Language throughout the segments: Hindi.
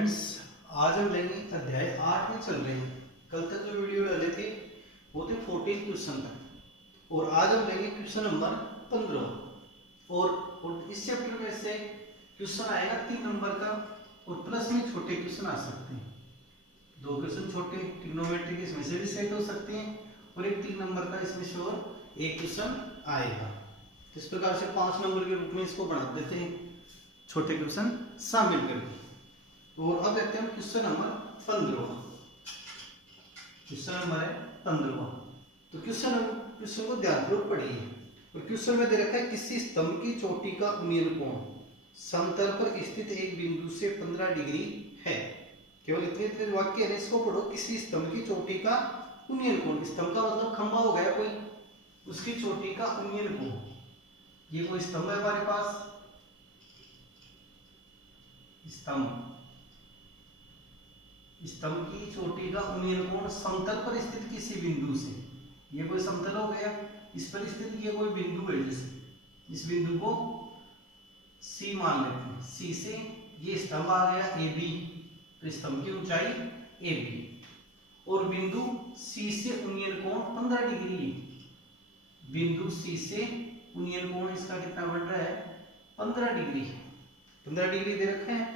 फ्रेंड्स, आज हम लेंगे अध्याय 8 में चल रहे हैं। कल तक जो वीडियो डाले थे वो थे 14 क्वेश्चन तक, और आज हम लेंगे क्वेश्चन नंबर 15। और इस चैप्टर में से क्वेश्चन आएगा 3 नंबर का, और प्लस में छोटे क्वेश्चन आ सकते हैं। 2 क्वेश्चन छोटे ट्रिग्नोमेट्री इसमें से भी सेट हो सकते हैं, और एक 3 नंबर का इसमें से और एक क्वेश्चन आएगा। इस प्रकार से 5 नंबर के रूप में इसको बना देते हैं, छोटे क्वेश्चन शामिल करके। और अब देखते हैं क्वेश्चन नंबर 15। क्वेश्चन नंबर है 15। तो क्वेश्चन को ध्यानपूर्वक पढ़िए। और क्वेश्चन में दे रखा है किसी स्तंभ की चोटी का उन्नयन कोण समतल पर स्थित एक बिंदु से 15 डिग्री है। केवल इतने वाक्य है, इसको पढ़ो। किसी स्तंभ की चोटी का उन्नयन कोण, स्तंभ का मतलब खंभा हो गया कोई, उसकी चोटी का उन्नयन कोण। ये कोई स्तंभ है हमारे पास, स्तंभ की चोटी का उन्नयन कोण समतल पर स्थित किसी बिंदु से, ये कोई समतल हो गया, इस पर स्थित ये कोई बिंदु है, जैसे इस बिंदु को C मान लेते हैं। C से ये स्तंभ आ गया AB, तो स्तंभ की ऊंचाई AB, और बिंदु C से उन्नयन कोण 15 डिग्री है। बिंदु C से उन्नयन कोण इसका कितना बन रहा है, 15 डिग्री। 15 डिग्री दे रखे हैं,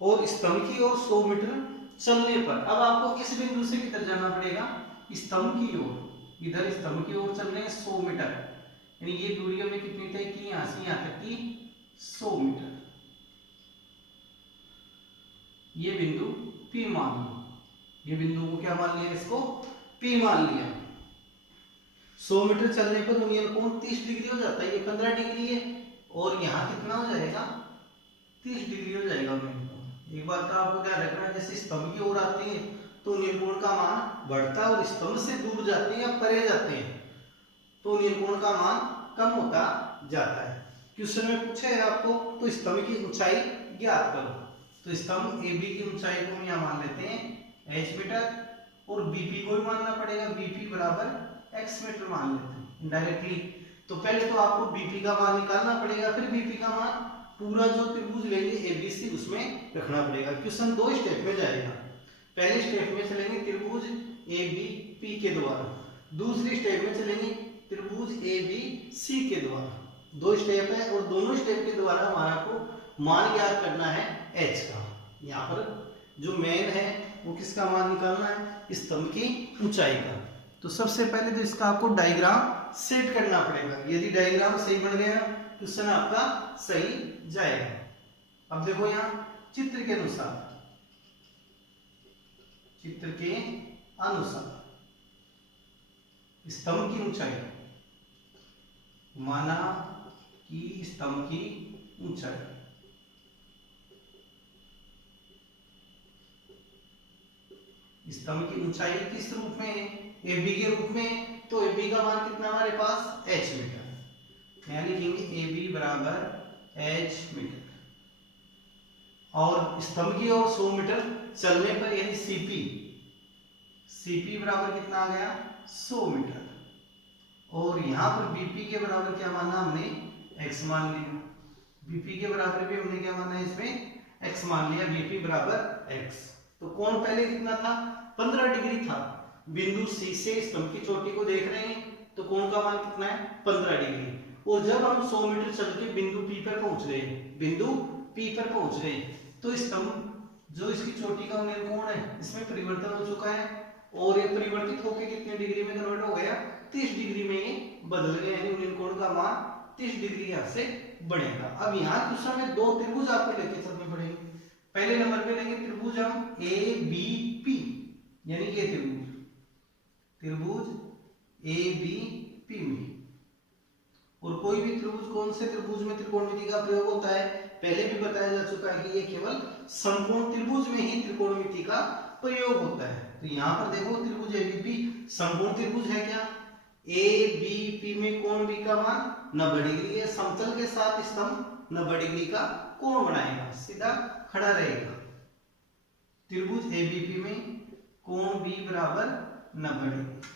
और स्तंभ की ओर 100 मीटर चलने पर, अब आपको इस बिंदु से किधर जाना पड़ेगा, स्तंभ की ओर। इधर स्तंभ की ओर चल रहे हैं 100 मीटर, यानी ये दूरी हमने कितनी तय की, यहां से यहां तक की 100 मीटर। ये बिंदु P मान लो, ये बिंदु को क्या मान लिया, इसको P मान लिया। 100 मीटर चलने पर उन्नयन कोण 30 डिग्री हो जाता है, ये 15 डिग्री है, और यहाँ कितना हो जाएगा, 30 डिग्री हो जाएगा उन्नयन कोण। एक बात का आपको ध्यान रखना है, जैसे स्तंभ की ओर आते हैं तो उन्नयन कोण का मान बढ़ता है, और स्तंभ से दूर जाते हैं या परे जाते हैं तो उन्नयन कोण का मान कम होता जाता है। क्वेश्चन में पूछा है आपको, तो स्तंभ की ऊंचाई ज्ञात करो। तो स्तंभ AB की ऊंचाई को हम यहाँ मान लेते हैं H मीटर, और BP को भी मानना पड़ेगा, BP बराबर X मीटर मान लेते हैं इनडायरेक्टली। तो पहले तो आपको BP का मान निकालना पड़ेगा, फिर BP का मान पूरा जो त्रिभुज लेंगे ABC उसमें रखना पड़ेगा। क्वेश्चन 2 स्टेप में जाएगा। पहले स्टेप में चलेंगे त्रिभुज ABP के द्वारा, दूसरी स्टेप में चलेंगे त्रिभुज ABC के द्वारा। 2 स्टेप है, और दोनों स्टेप के द्वारा हमारा को मान ज्ञात करना है H का। यहाँ पर जो मेन है वो किसका मान निकालना है, स्तंभ की ऊंचाई का। तो सबसे पहले तो इसका आपको डायग्राम सेट करना पड़ेगा। यदि डायग्राम सही बन गया, क्वेश्चन आपका सही जाएगा। अब देखो यहाँ चित्र के अनुसार स्तंभ की ऊंचाई, माना कि स्तंभ की ऊंचाई किस रूप में है, AB के रूप में। तो AB का मान कितना हमारे पास, H मीटर, यानी लिखेंगे AB बराबर H मीटर, और स्तंभ की ओर 100 मीटर चलने पर, यानी CP बराबर कितना आ गया, 100 मीटर, और यहाँ पर BP के बराबर क्या माना हमने, X मान लिया। BP के बराबर भी हमने क्या माना, इसमें X मान लिया, BP बराबर X। तो कोण पहले कितना था, 15 डिग्री था। बिंदु C से स्तंभ की चोटी को देख रहे हैं, तो कोण का मान कितना है, 15 डिग्री। और जब हम 100 मीटर चल के बिंदु P पर पहुंच रहे हैं, तो स्तंभ जो इसकी चोटी का उन्नयन कोण है, इसमें परिवर्तन हो चुका है, और ये परिवर्तित होकर कितने डिग्री में कन्वर्ट हो गया, 30 डिग्री में ये बदल गया, यानी उन्नयन कोण का मान 30 डिग्री यहाँ से बढ़ेगा। अब यहाँ क्वेश्चन में 2 त्रिभुज आपको लेके चलने पड़ेंगे। पहले नंबर पे लेंगे त्रिभुज हम ABP, यानी ये त्रिभुज ABP में। और कोई भी त्रिभुज, कौन से त्रिभुज में त्रिकोणमिति का प्रयोग होता है, पहले भी बताया जा चुका है कि ये केवल समकोण त्रिभुज में ही त्रिकोणमिति का प्रयोग होता है। तो यहाँ पर देखो त्रिभुज ABP समकोण त्रिभुज है क्या, ABP में कोण B का मान 90 डिग्री है, समतल के साथ स्तंभ 90 डिग्री का कोण बनाएगा, सीधा खड़ा रहेगा। त्रिभुज ABP में कोण B बराबर 90 डिग्री,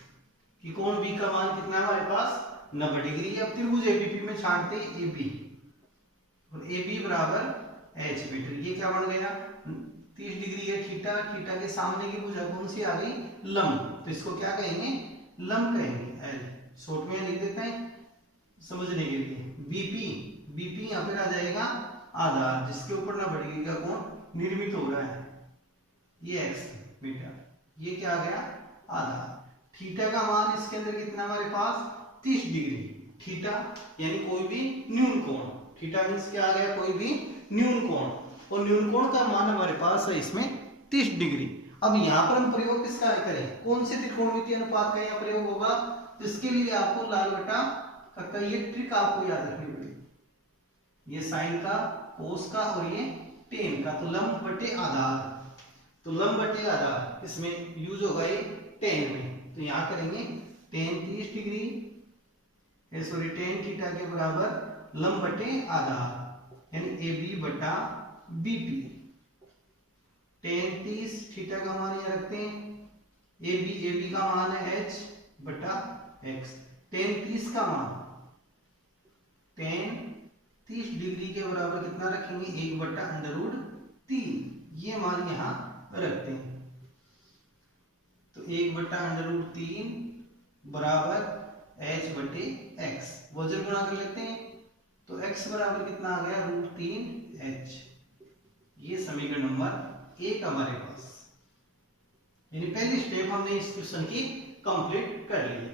कि कोण B का मान कितना है हमारे पास, 90 डिग्री। अब त्रिभुज ABP में छांटते AB, और AB बराबर H मीटर। ये क्या बन गया, 30 डिग्री है थीटा, थीटा के सामने की भुजा कौन सी आ गई, लंब, तो इसको क्या कहेंगे, लंब कहेंगे। एल शॉर्ट में लिख देते हैं समझने के लिए। बीपी, बीपी यहाँ पर आ जाएगा आधार, जिसके ऊपर ना बढ़ेगी का कोण निर्मित हो रहा है, ये एक्स मीटर, ये क्या आ गया आधार। थीटा का मान इसके अंदर कितना हमारे पास 30 डिग्री, थीटा यानी कोई भी न्यून कोण, थीटा मींस क्या आ गया, कोई भी न्यून कोण, और न्यून कोण का मान हमारे पास है इसमें 30 डिग्री। अब यहाँ पर हम प्रयोग किसका करें, कौन से त्रिकोणमितीय अनुपात का यहाँ प्रयोग होगा, तो इसके लिए आपको लाल बटा का ये ट्रिक आपको याद रखनी पड़ेगी, ये साइन का, कोस का और ये टेन का, तो लंब बटे आधार, तो लंब बटे आधार इसमें यूज होगा ये टेन में, तो यहाँ करेंगे ten 30 degree, sorry tan theta के बराबर लंब बटे आधार यानी ए बी बटा बीपी। टेन 30 थीटा का मान यहाँ रखते हैं, ए बी का मान है एच बटा एक्स, टेन 30 का मान टेन 30 डिग्री के बराबर कितना रखेंगे, 1 बटा √3, ये मान यहाँ रखते हैं, तो 1 बटा √3 बराबर h बटे x, वजन गुणा कर लेते हैं, तो x बराबर कितना आ गया √3h, ये समीकरण नंबर 1 हमारे पास, यानी पहली स्टेप हमने इस क्वेश्चन की कंप्लीट कर ली है।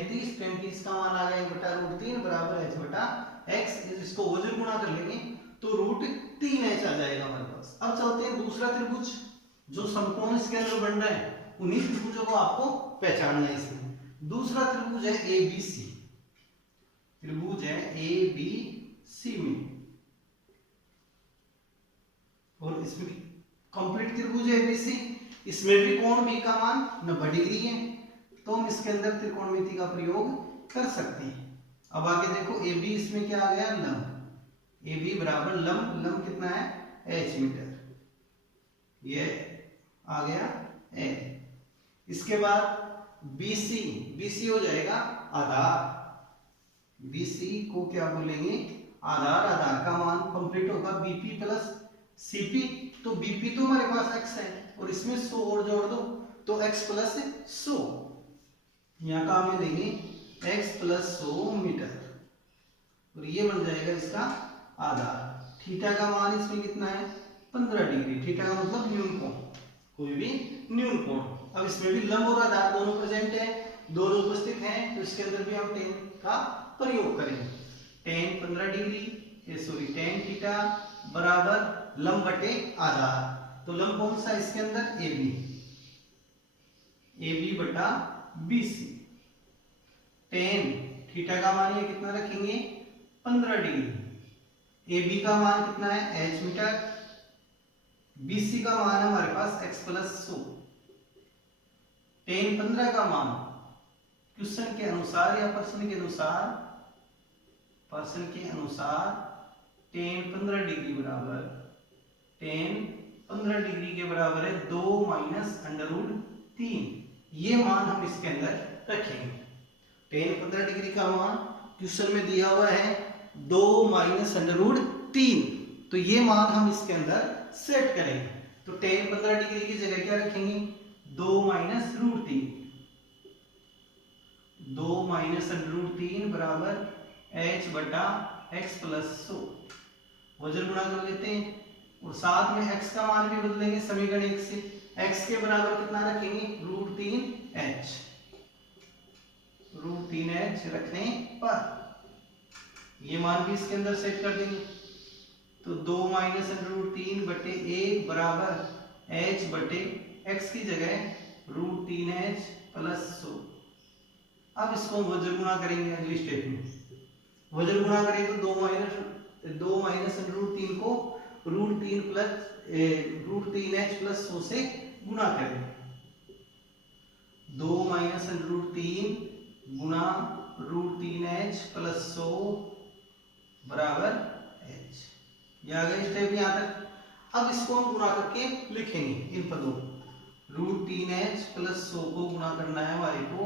30 का मान आ गया 1 बटा √3 बराबर h बटा x, इसको वजन गुणा कर लेंगे तो √3h आ जाएगा हमारे पास। अब चलते हैं दूसरा त्रिभुज, जो समकोण इसके अंदर बन रहा है, उन्हीं त्रिभुजों को आपको पहचानना है इसमें। दूसरा त्रिभुज है ABC, त्रिभुज है ABC में, और इसमें कंप्लीट त्रिभुज है ABC, इसमें भी कोण B का मान 90 डिग्री है, तो हम इसके अंदर त्रिकोणमिति का प्रयोग कर सकते हैं। अब आगे देखो AB, इसमें क्या आ गया लंब, AB बराबर लंब, लंब कितना है h मीटर, ये आ गया L। इसके बाद BC हो जाएगा आधार, BC को क्या बोलेंगे आधार, आधार का मान कंप्लीट होगा BP प्लस CP, तो BP तो हमारे पास x है और इसमें 100 और जोड़ दो तो x प्लस 100, यहाँ का हमें लेंगे x प्लस 100 मीटर, और ये बन जाएगा इसका आधार। थीटा का मान इसमें कितना है 15 डिग्री, थीटा का मतलब न्यून कोण, कोई भी न्यून कोण। अब इसमें भी लंब और आधार दोनों प्रेजेंट है, दोनों उपस्थित हैं, तो इसके अंदर भी हम टेन का प्रयोग करेंगे। Ten 15 degree, sorry tan theta बराबर लंब बटे आधार, तो लंब कौन सा इसके अंदर AB बटा BC। टेन थीटा का मान ये कितना रखेंगे 15 डिग्री, AB का मान कितना है h मीटर, BC का मान हमारे पास x प्लस 100। टेन 15 का मान क्वेश्चन के अनुसार या प्रश्न के अनुसार टेन 15 डिग्री बराबर, टेन 15 डिग्री के बराबर है 2 माइनस √3, ये मान हम इसके अंदर रखेंगे। टेन 15 डिग्री का मान क्वेश्चन में दिया हुआ है 2 माइनस √3, तो ये मान हम इसके अंदर सेट करेंगे। तो टेन 15 डिग्री की जगह क्या रखेंगे 2 माइनस √3, 2 माइनस √3 बराबर h बटा x प्लस 100, वजन गुणा कर लेते हैं, और साथ में x का मान भी बदलेंगे समीकरण 1 से, x के बराबर कितना रखेंगे √3h रखने पर ये मान भी इसके अंदर सेट कर देंगे, तो 2 माइनस √3 बटे 1 बराबर h बटे x की जगह √3h प्लस 100। अब इसको वजन गुणा करेंगे अगली स्टेप में, वजन गुणा करें तो 2 माइनस √3 को √3h प्लस 100 से गुणा करें, 2 माइनस √3 गुणा √3h प्लस 100 बराबर h, ये आ गई स्टेप यहाँ तक। अब इसको हम गुणा करके लिखेंगे इन पदों, √3h प्लस 100 को गुणा करना है हमारे को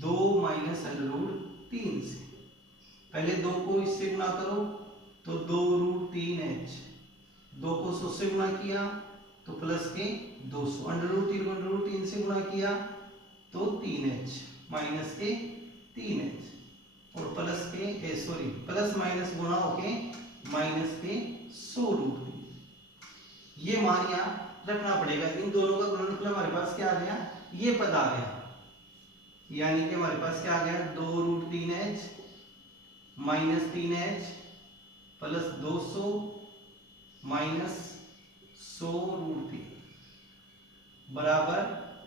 2 माइनस √3 से, पहले 2 को इससे गुणा करो तो 2 √3h, 2 को 100 से गुणा किया तो प्लस के 200, √3 को √3 से गुणा किया तो 3h माइनस के 3h और प्लस माइनस गुणा होके माइनस के 100√3। ये मान यहाँ रखना पड़ेगा। इन दोनों का गुणनफल हमारे पास क्या आ गया, ये पद आ गया, यानी कि हमारे पास क्या आ गया 2√3h minus 3h plus 200 minus 100√3 बराबर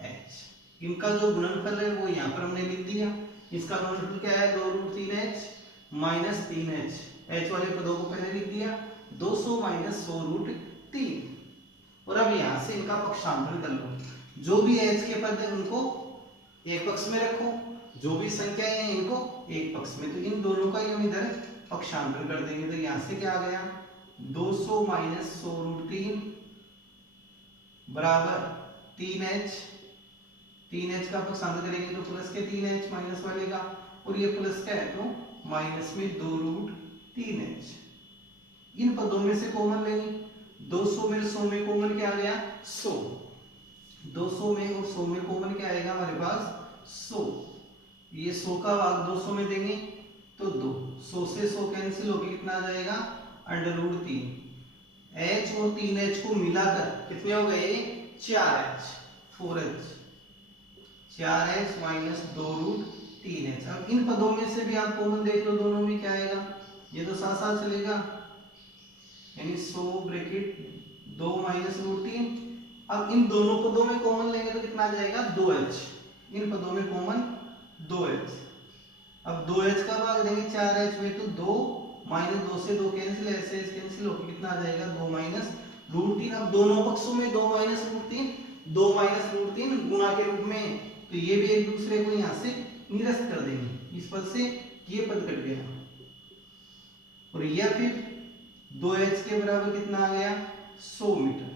h। इनका जो गुणनफल है वो यहाँ पर हमने लिख दिया। इसका गुणनफल क्या है 2√3h माइनस 3h, h वाले पदों को पहले लिख दिया 200 माइनस 100√3। और अब यहाँ से इनका पक्षांतर कर लो। जो भी h के पद है उनको एक पक्ष में रखो, जो भी संख्याएं हैं इनको एक पक्ष में। तो इन दोनों का हम इधर पक्षांतर कर देंगे। तो यहाँ से क्या आ गया 200 माइनस 100√3 बराबर 3h। 3h का पक्षांतर करेंगे तो प्लस के 3h माइनस वाले का, और ये प्लस का है तो माइनस में 2√3h। इन पदों में से कॉमन लेंगे। 200 में 100 में कॉमन क्या आ गया 100। 200 में और 100 में कॉमन क्या आएगा हमारे पास 100। ये 100 का भाग 200 में देंगे तो 2, 100 से 100 कैंसिल होकर कितना आ जाएगा √3। h और 3h को मिलाकर कितने हो गए 4h 4h 4h minus 2√3h। अब इन पदों में से भी आप कॉमन देख लो, दोनों में क्या आएगा, ये तो साथ साथ चलेगा, यानी 100 ब्रैकेट 2 माइनस √3। अब इन दोनों पदों में कॉमन लेंगे तो कितना आ जाएगा 2h। इन पदों में कॉमन 2h। अब 2h का भाग देंगे 4h में तो 2 माइनस 2 से 2 कैंसिल, ऐसे कैंसिल होकर कितना आ जाएगा 2 माइनस √3। अब दोनों पक्षों में 2 माइनस √3 गुणा के रूप में, तो ये भी एक दूसरे को यहाँ से निरस्त कर देंगे। इस पद से ये पद कट गया और यह फिर 2h के बराबर कितना आ गया 100 मीटर,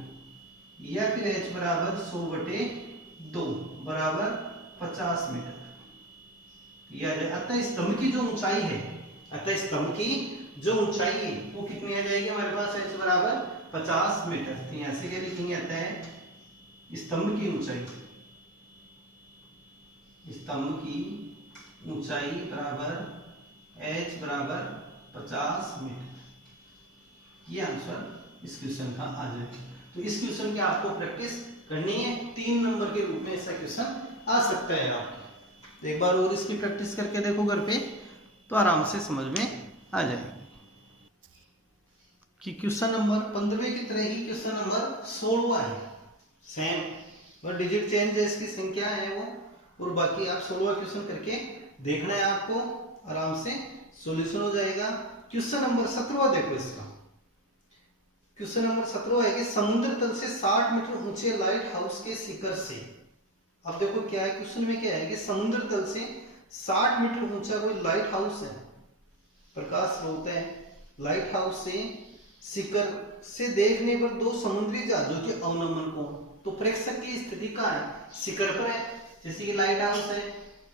या फिर h बराबर 100/2 बराबर 50 मीटर। अतः स्तंभ की जो ऊंचाई है, वो कितनी आ जाएगी हमारे पास h बराबर 50 मीटर। तो यहां से क्या लिखेंगे, अतः स्तंभ की ऊंचाई बराबर h बराबर 50 मीटर। ये आंसर इस क्वेश्चन का आ जाएगा। तो इस क्वेश्चन की आपको प्रैक्टिस करनी है, 3 नंबर के रूप में ऐसा क्वेश्चन आ सकता है आपको। तो एक बार और इसकी प्रैक्टिस करके देखो घर पे, तो आराम से समझ में आ जाएगा कि क्वेश्चन नंबर 15 की तरह ही क्वेश्चन नंबर 16 है, सेम और डिजिट चेंज है, इसकी संख्या है वो, और बाकी आप 16 क्वेश्चन करके देखना है आपको, आराम से सॉल्यूशन हो जाएगा। क्वेश्चन नंबर 17 देखो इसका। क्वेश्चन नंबर 17 है कि समुद्र तल से 60 मीटर ऊंचे लाइट हाउस के शिखर से, अब देखो क्या है क्वेश्चन में, क्या है कि समुद्र तल से 60 मीटर ऊंचा कोई लाइट हाउस है, प्रकाश स्रोत है, लाइट हाउस से शिखर से देखने पर 2 समुद्री जहाजों के अवनमन कोण, तो प्रेक्षक की स्थिति कहाँ है, शिखर पर है। जैसे कि लाइट हाउस है,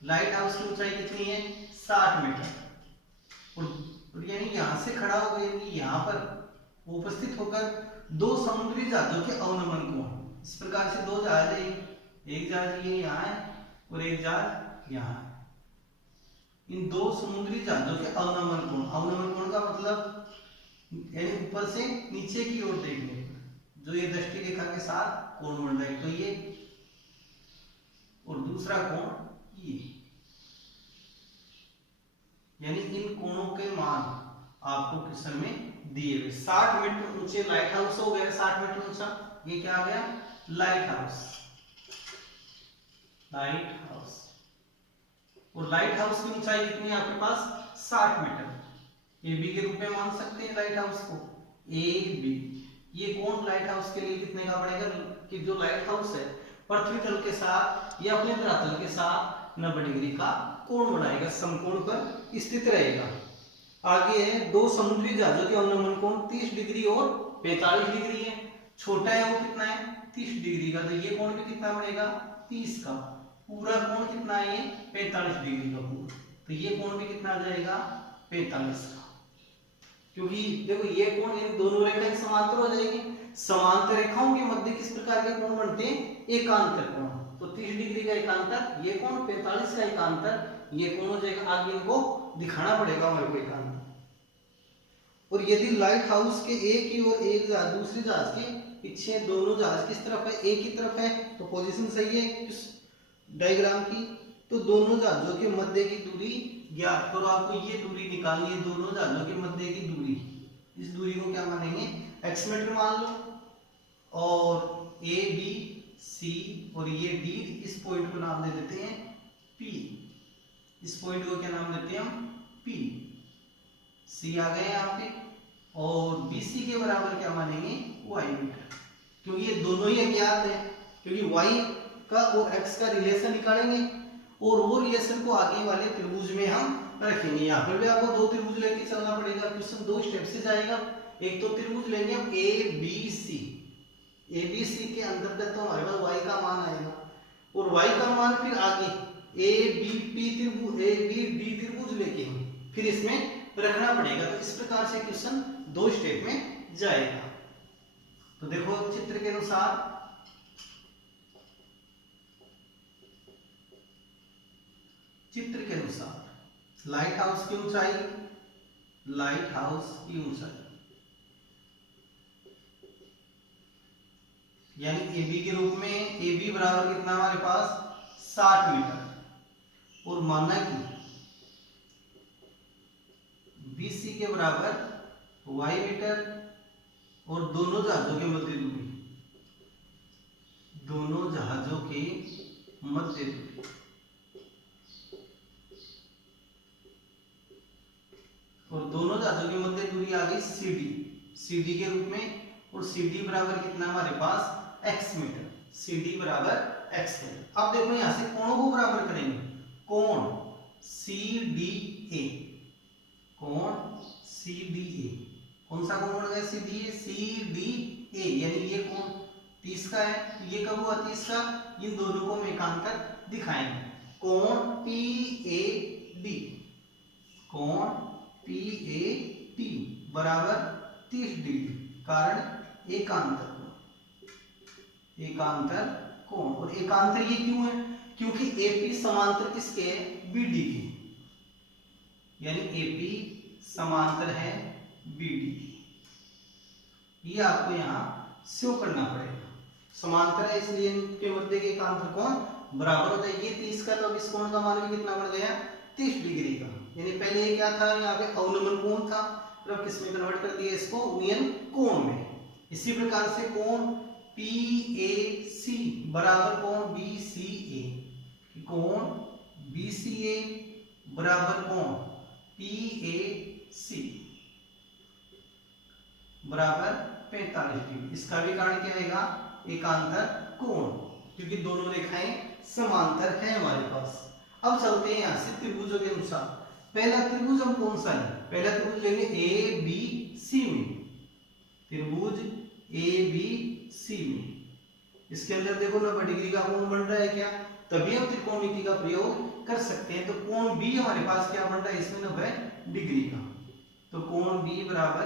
लाइट हाउस की ऊंचाई कितनी है 60 मीटर, और यानी यहां से खड़ा होकर, यानी यहाँ पर उपस्थित होकर 2 समुद्री जहाजों के अवनमन कोण, इस प्रकार से 2 जहाज है, एक जहाज ये यहाँ है और एक जहाज यहाँ है। इन 2 समुद्री जहाजों के अवनमन कोण का मतलब यानी ऊपर से नीचे की ओर देखने पर जो ये दृष्टि रेखा के साथ कोण बन रहा है, तो ये, और दूसरा कोण ये, यानी इन कोणों के मान आपको क्वेश्चन में दिए हुए। 60 मीटर ऊंचे लाइट हाउस हो गया, 60 मीटर ऊंचा, ये क्या आ गया लाइट हाउस। और लाइट हाउस की ऊंचाई कितनी है आपके पास 60 मीटर, ए बी के रूप में मान सकते हैं लाइट हाउस को, ए बी। ये कोण लाइट हाउस के लिए कितने का पड़ेगा, कि जो लाइट हाउस है पृथ्वी तल के साथ या अपने धरातल के साथ 90 डिग्री का कोण बनाएगा, समकोण पर स्थित रहेगा। आगे है 2 समुद्री जहाजों के अवनमन कोण 30 डिग्री और 45 डिग्री है, छोटा है वो कितना है 30 डिग्री का, तो ये कोण भी कितना बनेगा 30 का, पूरा कोण कितना है ये 45 डिग्री का पूरा, तो ये कोण भी कितना आ जाएगा 45 का। क्योंकि देखो ये कोण इन दोनों रेखा समांतर हो जाएगी, समांतर रेखाओं के मध्य किस प्रकार के कोण बनते हैं? एकांतर कोण। तो 30 डिग्री का एकांतर ये कोण, 45 का एकांतर ये कोण हो जाएगा। आगे इनको दिखाना पड़ेगा हमारे को एकांतर। और यदि लाइट हाउस के एक ही और एक जहाज दूसरी जहाज के पीछे दोनों जहाज किस तरफ है? एक ही तरफ है, तो पोजीशन सही है इस डायग्राम की। तो दोनों जहाजों के मध्य की दूरी ज्ञात करो। आपको ये दूरी निकालनी है, दोनों जहाजों के मध्य की दूरी। इस दूरी को क्या मानेंगे? एक्स मीटर मान लो। और ए बी सी और ये डी, इस पॉइंट को नाम दे देते हैं पी। इस पॉइंट को क्या नाम देते हैं हम? पी। सी आ गए यहाँ पे। और बीसी के बराबर क्या मानेंगे? वाई मीटर, क्योंकि ये दोनों ही अज्ञात है। क्योंकि वाई का और एक्स का रिलेशन निकालेंगे और वो रिलेशन को आगे वाले त्रिभुज में हम रखेंगे। यहाँ पर भी आपको दो त्रिभुज लेके चलना पड़ेगा। क्वेश्चन दो स्टेप से जाएगा। एक तो त्रिभुज लेंगे हम A B C. A B C के अंतर्गत तो हमारे पास वाई का मान आएगा और वाई का मान फिर आगे ए बी पी त्रिभुज, ए बी डी त्रिभुज लेके फिर इसमें रखना पड़ेगा। तो इस प्रकार से क्वेश्चन दो स्टेप में जाएगा। तो देखो चित्र के अनुसार लाइट हाउस की ऊंचाई, लाइट हाउस की ऊंचाई यानी AB के रूप में AB बराबर कितना हमारे पास 60 मीटर और माना कि BC के बराबर Y मीटर और दोनों जहाजों के मध्य दूरी, दोनों जहाजों के मध्य दूरी और दोनों जहाजों के मध्य दूरी आ गई CD के रूप में। और CD बराबर कितना हमारे पास x मीटर, CD बराबर x मीटर। अब देखो यहां से कोणों को बराबर करेंगे। कोण CDA, कोण CDA, कौन सा कोण बन गया? CDA यानी ये कोण 30 का है। ये कब हुआ 30 का? इन दोनों को हम एकांतर दिखाएंगे। कोण PAD, कोण PAD बराबर 30 डिग्री, कारण एकांतर कोण। और एकांतर ये क्यों है? क्योंकि AP समांतर किसके है? BD के, यानी AP समांतर है BD की। ये आपको यहां शो करना पड़ेगा। समांतर है इसलिए इनके मध्य के एकांतर कोण बराबर होता है। ये 30 का, तो अब इस कोण का मान भी कितना बढ़ गया? 30 डिग्री का। यानी पहले ये क्या था? यहाँ पे अवनमन कोण था, फिर अब किसमें कन्वर्ट कर दिया इसको? उन्नयन कोण में। इसी प्रकार से कोण PAC बराबर कोण BCA, कोण BCA बराबर कोण PAC बराबर 45 डिग्री। इसका भी कारण क्या आएगा? एकांतर कोण, क्योंकि दोनों रेखाएं समांतर है हमारे पास। अब चलते हैं यहां से त्रिभुजों के अनुसार। पहला त्रिभुज हम कौन सा है? पहला त्रिभुज लेंगे ABC में, त्रिभुज ABC में। इसके अंदर देखो 90 डिग्री का कोण बन रहा है क्या? तभी हम त्रिकोणमिति का प्रयोग कर सकते हैं। तो कोण B हमारे पास क्या बन रहा है इसमें? 90 डिग्री का। तो कोण B बराबर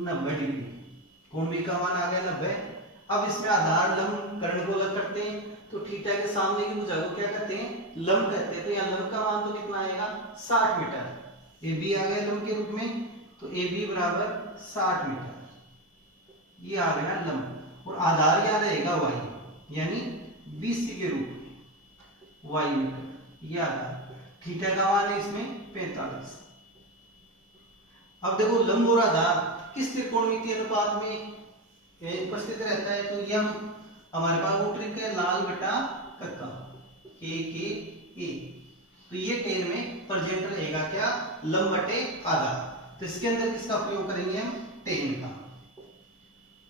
90 डिग्री। कोण B का मान आ गया 90। अब इसमें आधार लंब कर्ण को अलग करते हैं। तो थीटा के सामने की भुजा को क्या कहते हैं? लंब कहते हैं। तो यहाँ लंब का मान तो कितना आएगा? 60 मीटर। AB आ गया लंब के रूप में, तो AB बराबर 60 मीटर। ये आ गया लंब। और आधार क्या रहेगा? Y, यानी BC के रूप में Y मीटर। ये आधार। थीटा का मान है इसमें 45। अब देखो लंब और आधार किस त्रिकोणमितीय अनुपात में उपस्थित रहता है? तो ये हमारे पास वो ट्रिक है लाल बटा कक्का, KKA। तो ये टेन में प्रेजेंट रहेगा क्या? लंब बटे आधार। तो इसके अंदर किसका प्रयोग करेंगे हम? टेन का।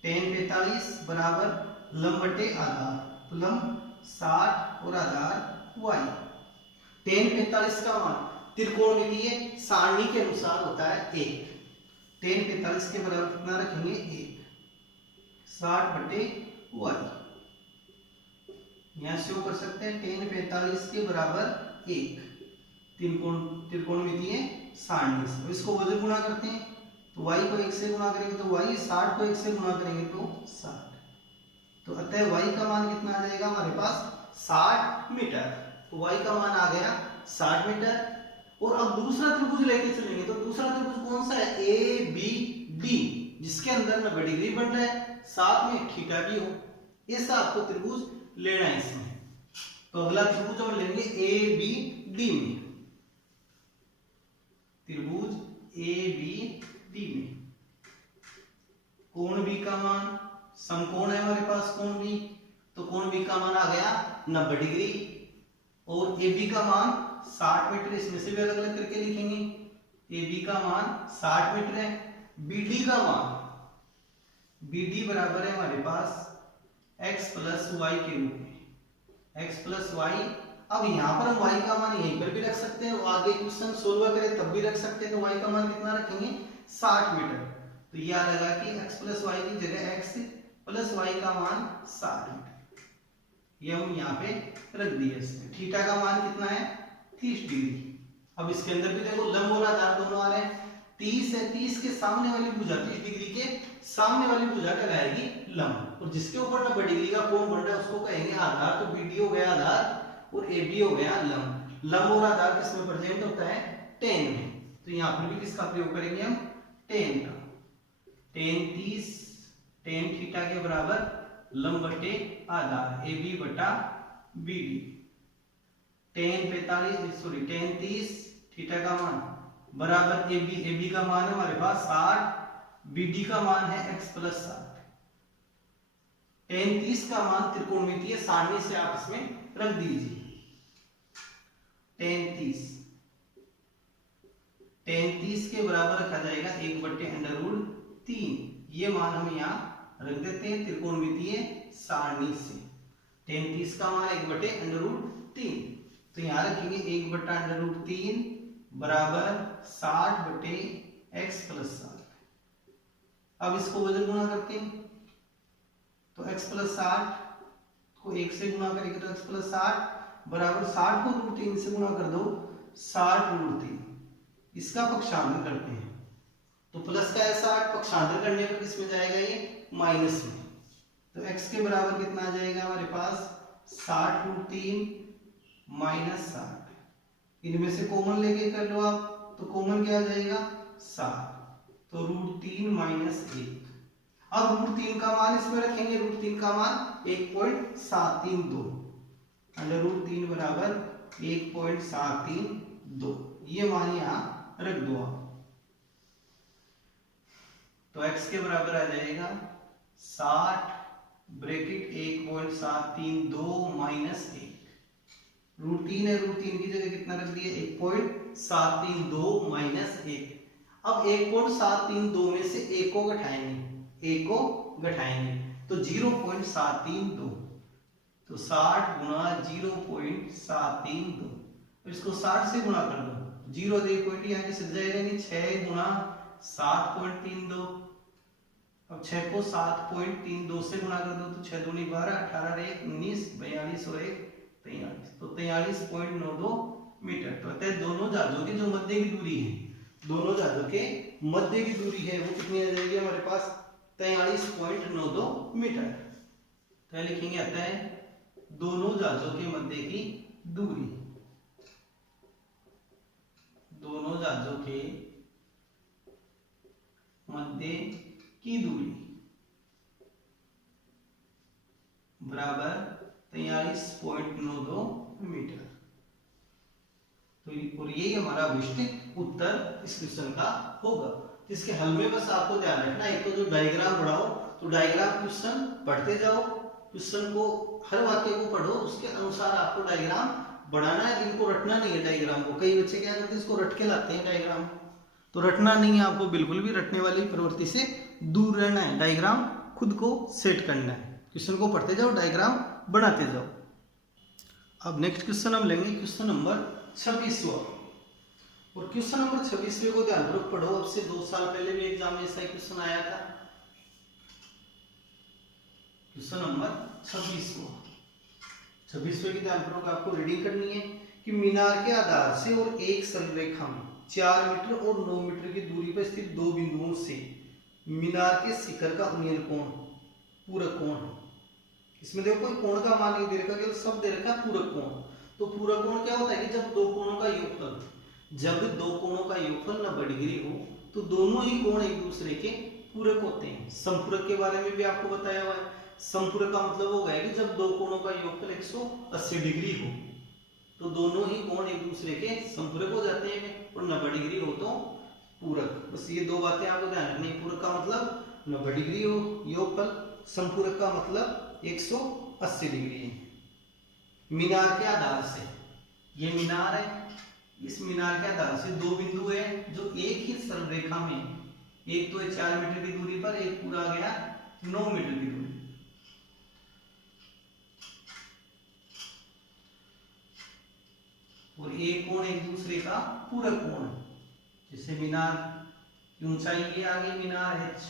टेन 45 बराबर लंब बटे आधार। तो लंब 60 और आधार Y। टेन 45 का मान त्रिकोणमितीय सारणी के अनुसार होता है 1। टेन 45 के बराबर कितना रखेंगे? 1। 60 बटे Y यहां शो कर सकते हैं। टेन 45 के बराबर 1 त्रिकोणमितीय सारणी से। इसको वजन गुणा करते हैं, तो तो y को 1 से गुणा करेंगे तो y, 60 को 1 से गुणा करेंगे तो 60। तो अतः y का मान कितना आ जाएगा हमारे पास 60 मीटर। तो y का मान आ गया 60 मीटर। और अब दूसरा त्रिभुज लेके चलेंगे तो दूसरा त्रिभुज कौन सा है, ए बी डी, जिसके अंदर 90 डिग्री बन रहा है, साथ में थीटा भी हो, ऐसा आपको त्रिभुज लेना है इसमें। तो अगला त्रिभुज हम लेंगे ए बी डी में, त्रिभुज ए बी डी में कोण बी का मान, समकोण है हमारे पास कोण बी, तो कोण बी का मान आ गया 90 डिग्री और ए बी का मान 60 मीटर। इसमें से भी अलग अलग करके लिखेंगे। ए बी का मान 60 मीटर है। बी डी का मान, बी डी बराबर है हमारे पास x प्लस वाई के रूप में, x प्लस वाई। अब यहाँ पर हम y का मान यहीं पर भी रख सकते हैं, आगे क्वेश्चन सोल्व करें तब भी रख सकते हैं। तो y का मान कितना रखेंगे 60 मीटर। तो यह आ लगा कि x प्लस वाई की जगह x प्लस वाई का मान 60 मीटर, ये हम यहाँ पे रख दिए। इसमें थीटा का मान कितना है 30 डिग्री। अब इसके अंदर भी देखो लंब और आधार दोनों आ रहे हैं। 30 है, 30 के सामने वाली भुजा 30 डिग्री के सामने वाली भुजा कहलाएगी लंब, और जिसके ऊपर 90 डिग्री का कोण बन रहा है उसको कहेंगे आधार। तो बीडी हो गया आधार और एबी हो गया लंब। लंब और आधार किसमें प्रेजेंट होता है, टेन में। तो यहाँ पर भी किसका प्रयोग करेंगे हम, टेन का। टेन 30, टेन थीटा के बराबर लंब बटे आधार, ए बी बटा B D. Tan 45 sorry tan 30 theta का मान बराबर ए बी का मान है हमारे पास 60, बी डी का मान है x प्लस 60। टेन 30 का मान त्रिकोणमितीय सारणी से आप इसमें रख दीजिए। टेन 30 के बराबर रखा जाएगा 1/√3। ये मान हम यहाँ रख देते हैं त्रिकोणमितीय सारणी से। टेन 30 का मान 1/√3, तो यहाँ रखेंगे 1/√3 बराबर 60/x प्लस 60। अब इसको वजन गुणा करते हैं तो x प्लस 60 को 1 से गुणा करेंगे तो x प्लस 60 बराबर 60 को √3 से गुणा कर दो 60√3। इसका पक्षांतर करते हैं तो प्लस का है 60, पक्षांतर करने पर किसमें जाएगा ये माइनस में। तो x के बराबर कितना आ जाएगा हमारे पास 60√3 माइनस 60। इनमें से कॉमन लेके कर लो आप, तो कॉमन क्या आ जाएगा 60, तो √3 माइनस 1। अब √3 का मान इसमें रखेंगे, √3 का मान 1.732, √3 बराबर 1.732, ये मान यहाँ रख दो आप। तो x के बराबर आ जाएगा 60 ब्रैकेट 1.732 माइनस 1। √3 है, √3 की जगह कितना रख दिया 1.732 माइनस 1। अब 1.732 में से 1 को घटाएंगे तो 0.732, तो 60 गुणा 0.732, इसको 60 से गुणा कर दो, 0 1 पॉइंट यहाँ के सिद्ध जाएगा नहीं, 6 गुणा 7.32। अब 6 को 7.32 से गुणा कर दो तो 6 दूनी 12, 18 1 19, 42 और 1 43, तो 43.92 मीटर। तो अतः दोनों जहाजों की जो मध्य की दूरी है, दोनों जहाजों के मध्य की दूरी है वो कितनी आ जाएगी हमारे पास 43.92 मीटर। तो लिखेंगे आता है दोनों जहाजों के मध्य की दूरी, दोनों जहाजों के मध्य की दूरी बराबर 43.92 मीटर। तो और यही हमारा विस्तृत उत्तर इस क्वेश्चन का होगा। इसके हल में बस आपको ध्यान रखना, एक तो जो डायग्राम बढ़ाओ तो डायग्राम क्वेश्चन पढ़ते जाओ, क्वेश्चन को हर वाक्य को पढ़ो, उसके अनुसार आपको डायग्राम बढ़ाना है। इनको रटना नहीं है डायग्राम को। कई बच्चे क्या करते हैं इसको रट के लाते हैं डायग्राम, तो रटना नहीं है आपको, बिल्कुल भी रटने वाली प्रवृत्ति से दूर रहना है। डायग्राम खुद को सेट करना है, क्वेश्चन को पढ़ते जाओ, डायग्राम बनाते जाओ। अब नेक्स्ट क्वेश्चन हम लेंगे क्वेश्चन नंबर 26वां, और क्वेश्चन नंबर 26वें को ध्यानपूर्वक पढ़ो। अब से 2 साल पहले भी एग्जाम में ऐसा क्वेश्चन आया था। क्वेश्चन नंबर 26वें की ध्यानपूर्वक आपको रीडिंग करनी है कि मीनार के आधार से और एक सरल रेखा में 4 मीटर और 9 मीटर की दूरी पर स्थित दो बिंदुओं से मीनार के शिखर का उन्नयन कोण पूरक कोण है। इसमें देखो कोई कोण का मान नहीं दे रखा, केवल सब दे रखा पूरक कोण। तो पूरक कोण क्या होता है कि जब दो कोणों का योगफल 90 डिग्री हो तो दोनों ही कोण एक दूसरे के पूरक होते हैं। संपूरक के बारे में भी आपको बताया हुआ है। संपूरक का मतलब होगा कि जब दो कोणों का योगफल 180 डिग्री हो तो दोनों ही कोण एक दूसरे के संपूरक हो जाते हैं और 90 डिग्री हो तो पूरक। बस ये दो बातें आपको ध्यान रखनी। पूरक का मतलब 90 डिग्री हो योगफल, संपूरक का मतलब 180 डिग्री है। मीनार के आधार से, ये मीनार है, इस मीनार के आधार से दो बिंदु है जो एक ही सरल रेखा में, एक तो है 4 मीटर की दूरी पर, एक पूरा आ गया 9 मीटर की दूरी, और एक कोण एक दूसरे का पूरक कोण है। जैसे मीनार की ऊंचाई ये आ गई मीनार h,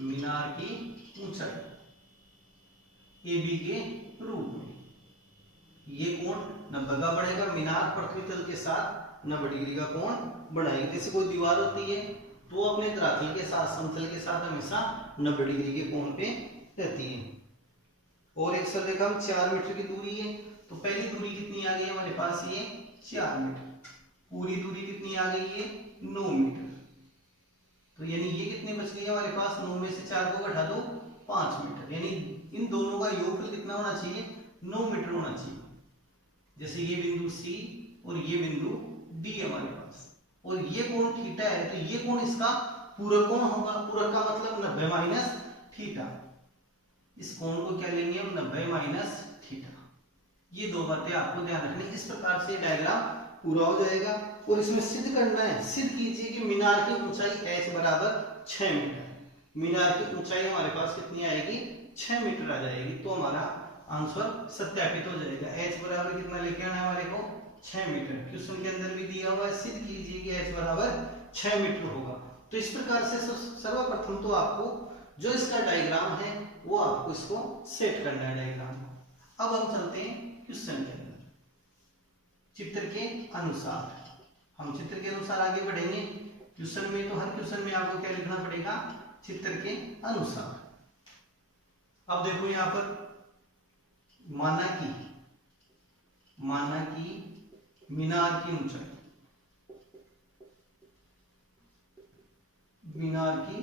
मीनार की ऊंचाई AB के रूप में, ये कोण 90 का बढ़ेगा। मीनार पृथ्वी तल के साथ 90 डिग्री का कोण बढ़ाएगी। जैसे कोई दीवार होती है तो अपने धरातल के साथ, समतल के साथ हमेशा 90 डिग्री के कोण पे रहती है। और एक सरल रेखा में 4 मीटर की दूरी है तो पहली दूरी कितनी आ गई हमारे पास, ये 4 मीटर। पूरी दूरी कितनी आ गई है 9 मीटर। तो यानी ये कितनी बच गई हमारे पास, 9 में से 4 को घटा दो 5 मीटर। यानी इन दोनों का योगफल कितना होना चाहिए, 9 मीटर होना चाहिए। जैसे ये बिंदु C और ये बिंदु D हमारे पास, और ये कोण थीटा है तो ये कोण इसका पूरक कोण होगा। पूरक का मतलब 90 माइनस थीटा। इस कोण को क्या लेंगे हम, 90 माइनस थीटा। ये दो बातें आपको ध्यान रखनी। इस प्रकार से डायग्राम पूरा हो जाएगा। और इसमें सिद्ध करना है, सिद्ध कीजिए कि मीनार की ऊंचाई h बराबर 6 मीटर। मीनार की ऊंचाई हमारे पास कितनी आएगी, 6 मीटर आ जाएगी। तो हमारा आंसर सत्यापित हो जाएगा। h बराबर कितना लेके आना है हमारे को, 6 मीटर। क्वेश्चन के अंदर भी दिया हुआ है, सिद्ध कीजिए कि h बराबर 6 मीटर होगा। तो इस प्रकार से सर्वप्रथम तो आपको जो इसका डायग्राम है वो आपको इसको सेट करना है डायग्राम को। अब हम चलते हैं क्वेश्चन के अंदर। चित्र के अनुसार, हम चित्र के अनुसार आगे बढ़ेंगे। क्वेश्चन में तो हर क्वेश्चन में आपको क्या लिखना पड़ेगा, चित्र के अनुसार। अब देखो यहां पर माना कि मीनार की ऊंचाई, मीनार की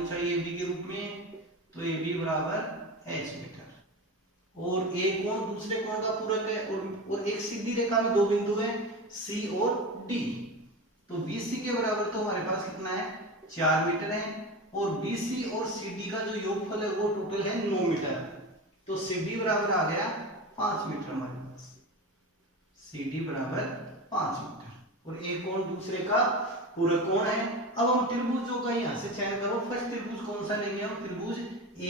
ऊंचाई AB के रूप में, तो AB बराबर h मीटर। और एक कोण दूसरे कोण का पूरक है और एक सीधी रेखा में दो बिंदु है C और D। तो BC के बराबर तो हमारे पास कितना है, 4 मीटर है। और BC और CD का जो योगफल है वो टोटल है 9 मीटर। तो CD बराबर आ गया 5 मीटर हमारे पास, CD बराबर 5 मीटर। और एक कोण दूसरे का पूरक कोण है। अब हम त्रिभुज जो का यहां से चयन करो। फर्स्ट त्रिभुज कौन सा लेंगे हम, त्रिभुज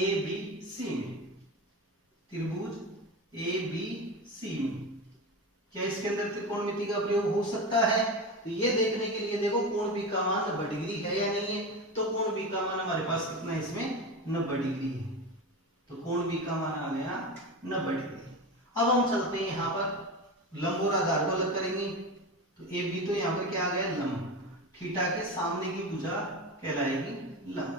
ABC में, त्रिभुज ABC में क्या इसके अंदर त्रिकोणमिति का प्रयोग हो सकता है। तो ये देखने के लिए देखो कोण B का मान 90 डिग्री है या नहीं है। तो कोण B का मान हमारे पास कितना है, इसमें 90 डिग्री है। तो कोण B का मान आ गया 90 डिग्री। अब हम चलते हैं यहाँ पर लंब और आधार को अलग करेंगे। तो AB तो यहाँ पर क्या आ गया, लंब। थीटा के सामने की भुजा कहलाएगी लंब।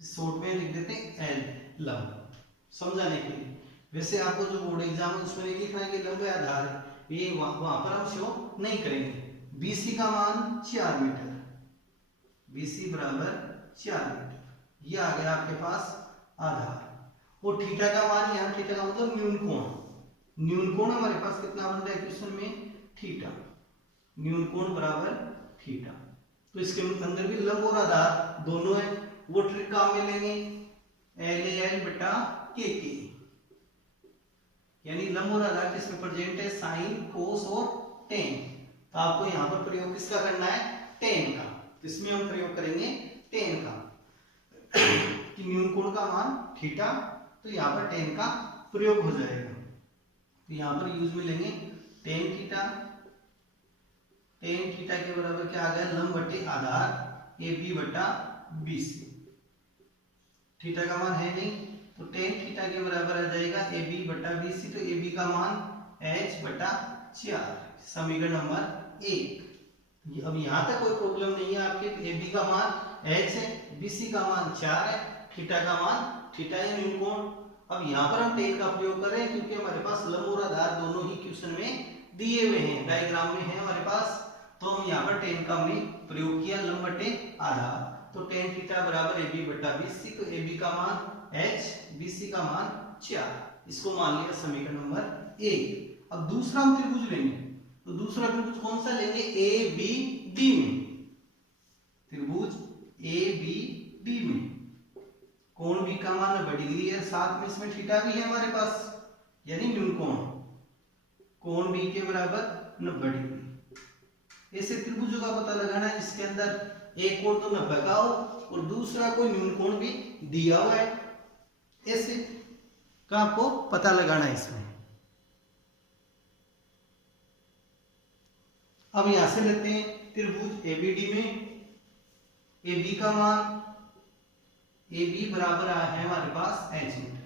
शॉर्ट में लिख देते हैं L, लंब, समझाने के लिए। वैसे आपको जो बोर्ड एग्जाम है उसमें लिखना है कि लंब या आधार, ये वहां पर हम शो नहीं करेंगे। BC का मान 4 मीटर, BC बराबर 4 मीटर, ये आ गया आपके पास आधार। और थीटा का मान, यहाँ थीटा का मतलब न्यून कोण, न्यून कोण हमारे पास कितना बन रहा है क्वेश्चन में, थीटा। न्यून कोण बराबर थीटा। तो इसके अंदर भी लंब और आधार दोनों है, वो ट्रिक काम में लेंगे, LAL बटा KK। यानी लंब और आधार किसमें प्रेजेंट है, साइन, कोस और टेन। तो आपको यहाँ पर प्रयोग किसका करना है, टेन का। इसमें हम प्रयोग करेंगे टेन का कि न्यून कोण का मान थीटा, तो यहाँ पर टेन का प्रयोग हो जाएगा। तो यहाँ पर यूज में लेंगे टेन थीटा। टेन थीटा के बराबर क्या आ गया, लंब बटे आधार AB बटा BC। थीटा का मान है नहीं तो टेन थीटा के बराबर आ जाएगा AB बटा BC। तो AB का मान H बटा 4, समीकरण नंबर 1। अब यहाँ तक कोई प्रॉब्लम नहीं है, आपके ए बी का मान h है, बी सी का मान 4 है, थीटा का मान थीटा है न्यू कोण। अब यहाँ पर हम टेन का प्रयोग कर रहे हैं क्योंकि हमारे पास लंब और आधार दोनों ही क्वेश्चन में दिए हुए हैं, डायग्राम में है हमारे पास, तो हम यहाँ पर टेन का हमने प्रयोग किया लंब बटे आधार। तो टेन थीटा बराबर ए बी बटा बी सी, तो ए बी का मान h, बी सी का मान 4, इसको मान लिया समीकरण नंबर 1। अब दूसरा हम त्रिभुज लेंगे, तो दूसरा त्रिभुज कौन सा लेंगे, ए बी डी में, त्रिभुज ए बी डी में कोण बी का मान 90 डिग्री है, साथ में इसमें थीटा भी है हमारे पास, यानी न्यून कोण, कोण बी के बराबर 90 डिग्री। ऐसे त्रिभुजों का पता लगाना है जिसके अंदर एक कोण तो 90 का हो और दूसरा कोई न्यून कोण भी दिया हुआ है, ऐसे का आपको पता लगाना है इसमें। अब यहां से लेते हैं त्रिभुज एबीडी में, ए बी का मान, ए बी बराबर है हमारे पास h मीटर,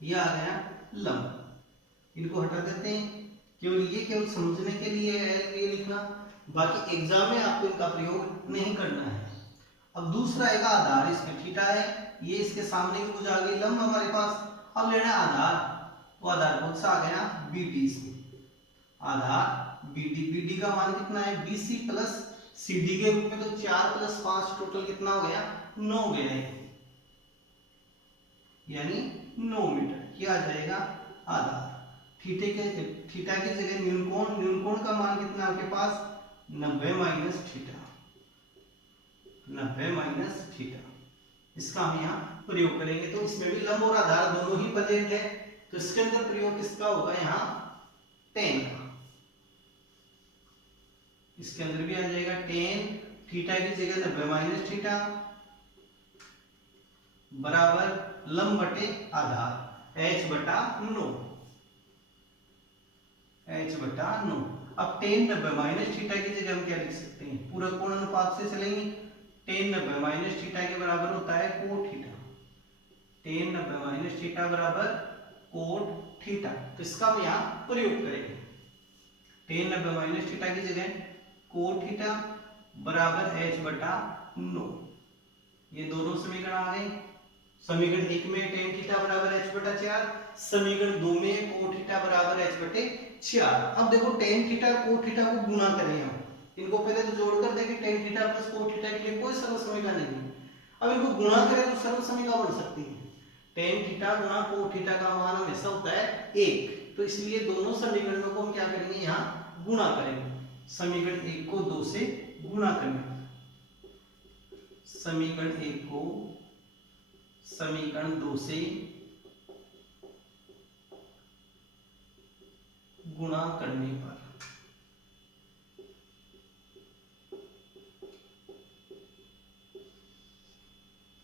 ये आ गया लंब। इनको हटा देते हैं, केवल ये केवल समझने के लिए है ये लिखना, बाकी एग्जाम में आपको इनका प्रयोग नहीं करना है। अब दूसरा आएगा आधार, इसमें थीटा है, ये इसके सामने की भुजा आ गई लंब हमारे पास। अब लेना है आधार, वो आधार कौन सा आ गया, बी डी, इसमें आधार बी डी, बी डी का मान कितना है, B C plus C D के रूप में, तो 4 + 5 टोटल कितना हो गया, 9 गया है, यानी 9 मीटर। क्या आ जाएगा, आधार। थीटा की जगह न्यून कोण का मान कितना आपके पास, 90 माइनस थीटा, 90 माइनस थीटा, इसका हम यहाँ प्रयोग करेंगे। तो इसमें भी लंब और आधार दोनों ही प्रेजेंट है, तो इसके अंदर प्रयोग किसका होगा, यहाँ टेन का, इसके अंदर भी आ जाएगा टेन, थीटा की जगह 90 माइनस थीटा बराबर लंब बटे आधार h बटा 9, h बटा 9। अब टेन 90 माइनस थीटा की जगह हम क्या लिख सकते हैं, पूरा कोण अनुपात से चलेंगे, टेन 90 माइनस थीटा के बराबर होता है cot theta, ten 90 minus theta बराबर कोट थीटा, तो इसका हम यहाँ प्रयोग करेंगे। टेन 90 माइनस थीटा की जगह कोट थीटा बराबर h बटा 9, ये दोनों समीकरण आ गए। समीकरण 1 में टेन थीटा बराबर h बटा 4, समीकरण 2 में कोट थीटा बराबर h बटे 4। अब देखो टेन थीटा कोट थीटा को गुणा करें हम, इनको पहले तो जोड़ कर देंगे, tan theta plus cot theta के लिए कोई सरल समीकरण नहीं है, अब इनको गुणा करें तो सरल समीकरण बन सकती है। टेन थीटा गुणा कोट थीटा का मान हमेशा होता है 1, तो इसलिए दोनों समीकरणों को हम क्या करेंगे, यहाँ गुणा करेंगे। समीकरण 1 को 2 से गुणा करना, समीकरण 1 को समीकरण 2 से गुणा करने पर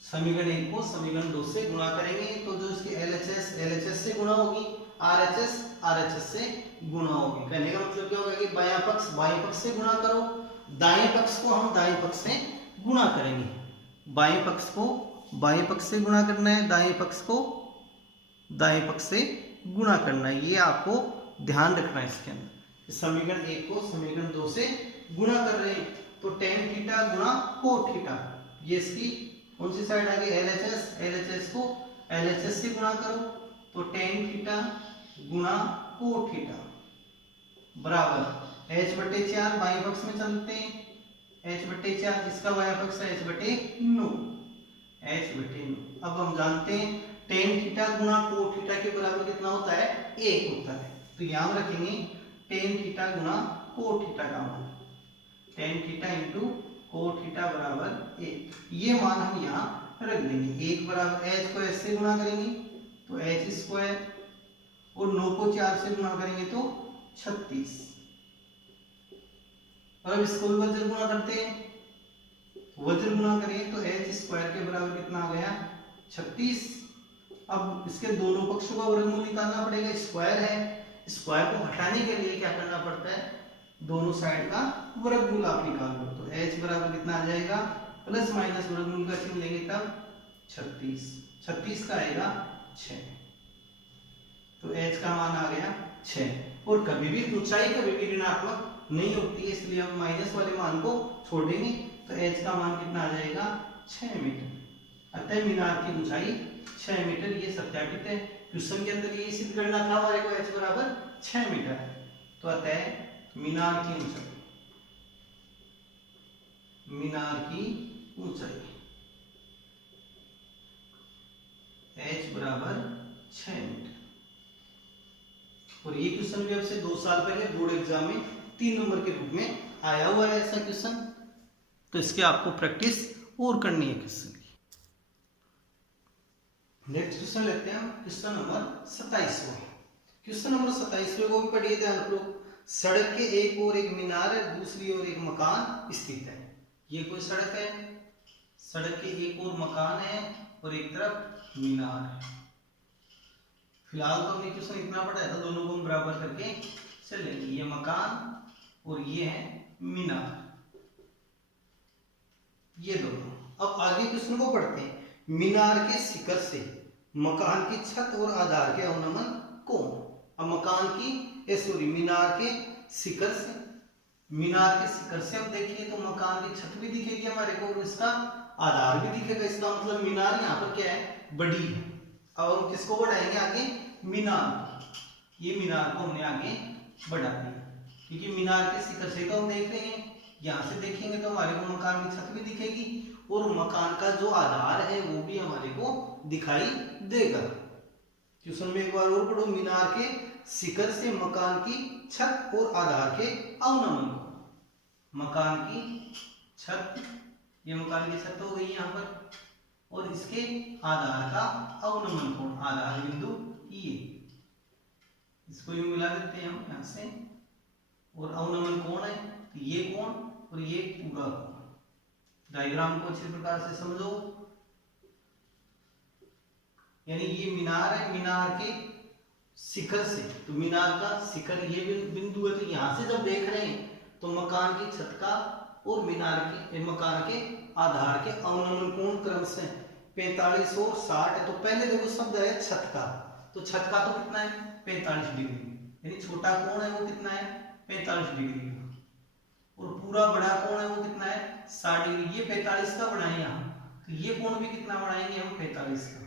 समीकरण 1 को समीकरण 2 से गुणा करेंगे, तो जो इसकी LHS से गुणा होगी, RHS से गुणा होगी। कहने का मतलब क्या होगा कि बायां पक्ष से गुणा करो, दाएं पक्ष को हम दाएं पक्ष से गुणा करेंगे, बाएं पक्ष को बाएं पक्ष से गुणा करना है, दाएं पक्ष को दाएं पक्ष से गुणा करना है, ये आपको ध्यान रखना है। इसके अंदर समीकरण 1 को समीकरण 2 से गुणा कर रहे हैं, तो टेन थीटा गुणा कोट थीटा, ये इसकी कौन सी साइड आ गई, LHS को LHS से गुणा करो, तो टेन थीटा गुणा कोट थीटा बराबर h बटे 4, बाएं पक्ष में चलते हैं, h बटे 4, इसका बायां पक्ष है h बटे 9, h बटे 9। अब हम जानते हैं टेन थीटा गुणा कोट थीटा के बराबर कितना होता है, 1 होता है, तो याद रखेंगे टेन थीटा गुणा कोट थीटा का मान, tan theta into cot theta बराबर 1, ये मान हम यहाँ रख देंगे। 1 बराबर h को s से गुणा करेंगे तो h स्क्वायर, और 9 को 4 से गुणा करेंगे तो 36, और अब इसको भी वज्र गुणा करते हैं, वज्र गुणा करें तो h स्क्वायर के बराबर कितना आ गया, 36। अब इसके दोनों पक्षों का वर्गमूल निकालना पड़ेगा, स्क्वायर है, स्क्वायर को हटाने के लिए क्या करना पड़ता है, दोनों साइड का वर्गमूल आप निकाल लो, तो h बराबर कितना आ जाएगा, प्लस माइनस वर्गमूल का चिन्ह लेंगे तब 36, 36 का आएगा 6, तो h का मान आ गया 6। और कभी भी ऊंचाई कभी भी ऋणात्मक नहीं होती है, इसलिए हम माइनस वाले मान को छोड़ेंगे। तो h का मान कितना आ जाएगा 6 मीटर। अतः मीनार की ऊंचाई 6 मीटर, ये सत्यापित है। क्वेश्चन के अंदर ये सिद्ध करना था हमारे को h बराबर 6 मीटर। तो अतः मीनार की ऊंचाई h बराबर 6 मीटर। और ये क्वेश्चन भी आपसे 2 साल पहले बोर्ड एग्जाम में 3 नंबर के रूप में आया हुआ है ऐसा क्वेश्चन। तो इसके आपको प्रैक्टिस और करनी है क्वेश्चन की। नेक्स्ट क्वेश्चन लेते हैं हम, क्वेश्चन नंबर 27वां। क्वेश्चन नंबर 27वें को भी पढ़िए ध्यानपूर्वक। सड़क के एक ओर एक मीनार है, दूसरी ओर एक मकान स्थित है। ये कोई सड़क है, सड़क के एक ओर मकान है और एक तरफ मीनार है। फिलहाल तो हमने क्वेश्चन इतना पढ़ा था, दोनों को हम बराबर करके चलेंगे। ये मकान और ये है मीनार, ये दोनों। अब आगे क्वेश्चन को पढ़ते हैं। मीनार के शिखर से मकान की छत और आधार के अवनमन कोण। अब मकान की सॉरी मीनार के शिखर से, मीनार के शिखर से अब देखिए तो मकान की छत भी दिखेगी हमारे को और इसका आधार भी दिखेगा। इसका मतलब मीनार यहाँ पर क्या है, बड़ी है। अब हम किसको बढ़ाएंगे आगे, मीनार। ये मीनार को हमने आगे बढ़ा दिया, क्योंकि मीनार के शिखर से तो हम देख रहे हैं, यहाँ से देखेंगे तो हमारे को मकान की छत भी दिखेगी और मकान का जो आधार है वो भी हमारे को दिखाई देगा। क्वेश्चन में एक बार और पढ़ो। मीनार के शिखर से मकान की छत और आधार के अवनमन को। मकान की छत, ये मकान की छत हो गई यहाँ पर, और इसके आधार का अवनमन कोण, आधार बिंदु ये, इसको यूं मिला देते हैं हम यहाँ से। और अवनमन कोण है तो ये कोण और ये पूरा कोण। डायग्राम को अच्छे प्रकार से समझो। यानी ये मीनार है, मीनार के शिखर से, तो मीनार का शिखर ये बिंदु है, तो यहां से जब देख रहे हैं तो मकान की छत का और मीनार के मकान के आधार के अवनमन कोण क्रम से 45 और 60 है। तो पहले देखो शब्द है छत का, तो छत का तो कितना है 45 डिग्री, यानी छोटा कोण है वो कितना है 45 डिग्री, और पूरा बड़ा कोण है वो कितना है 60 डिग्री। ये 45 का बढ़ाएं यहाँ, तो ये कोण भी कितना बढ़ाएंगे हम 45 का।